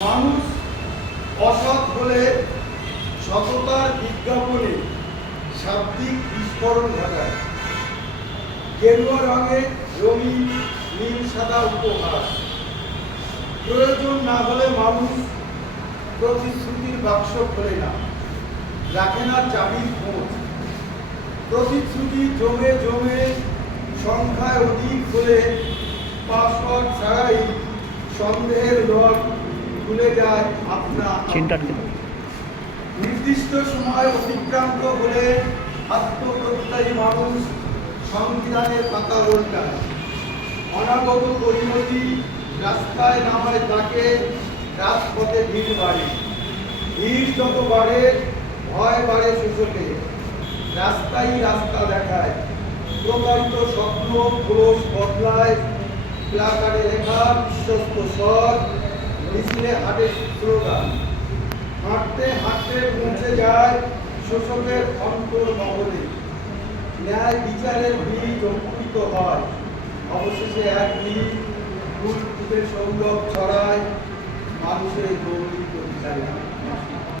মানুষ অসৎ হলে সততার বিজ্ঞাপনে শাব্দিক বিস্ফোরণ ঘটায়। গেরুয়া রঙে রঙিন নীল সাদা উপহাস। প্রয়োজন না হলে মানুষ প্রতিশ্রুতির বাক্স খোলে না, রাখে না চাবির খোঁজ। প্রতিশ্রুতি জমে জমে সংখ্যায় অধিক হলে পাসওয়ার্ড ছাড়াই সন্দেহের লক খুলে যায় আপনা নির্দিষ্ট সময় অতিক্রান্ত হলে আত্মপ্রত্যয়ী মানুষ সংবিধানের পাতা উল্টায়। অনাগত পরিণতি রাস্তায় নামায় তাকে, রাজপথে ভিড় বাড়ে। ভিড় যত বাড়ে ভয় বাড়ে শোষকে। রাস্তাই রাস্তা দেখায়, প্রকারিত স্বপ্ন ক্রোশ বদলায়। প্লাকার্ডে লেখা বিশ্বস্ত স্বর, মিছিলে হাটে স্লোগান। হাঁটতে হাঁটতে পৌঁছে যায় শোষকের অন্তর মহলে। ন্যায় বিচারের বীজ অঙ্কুরিত হয়, অবশেষে এক বীজ ফুল ফুটে সৌরভ ছড়ায় মানুষের গৌরী বিচারে।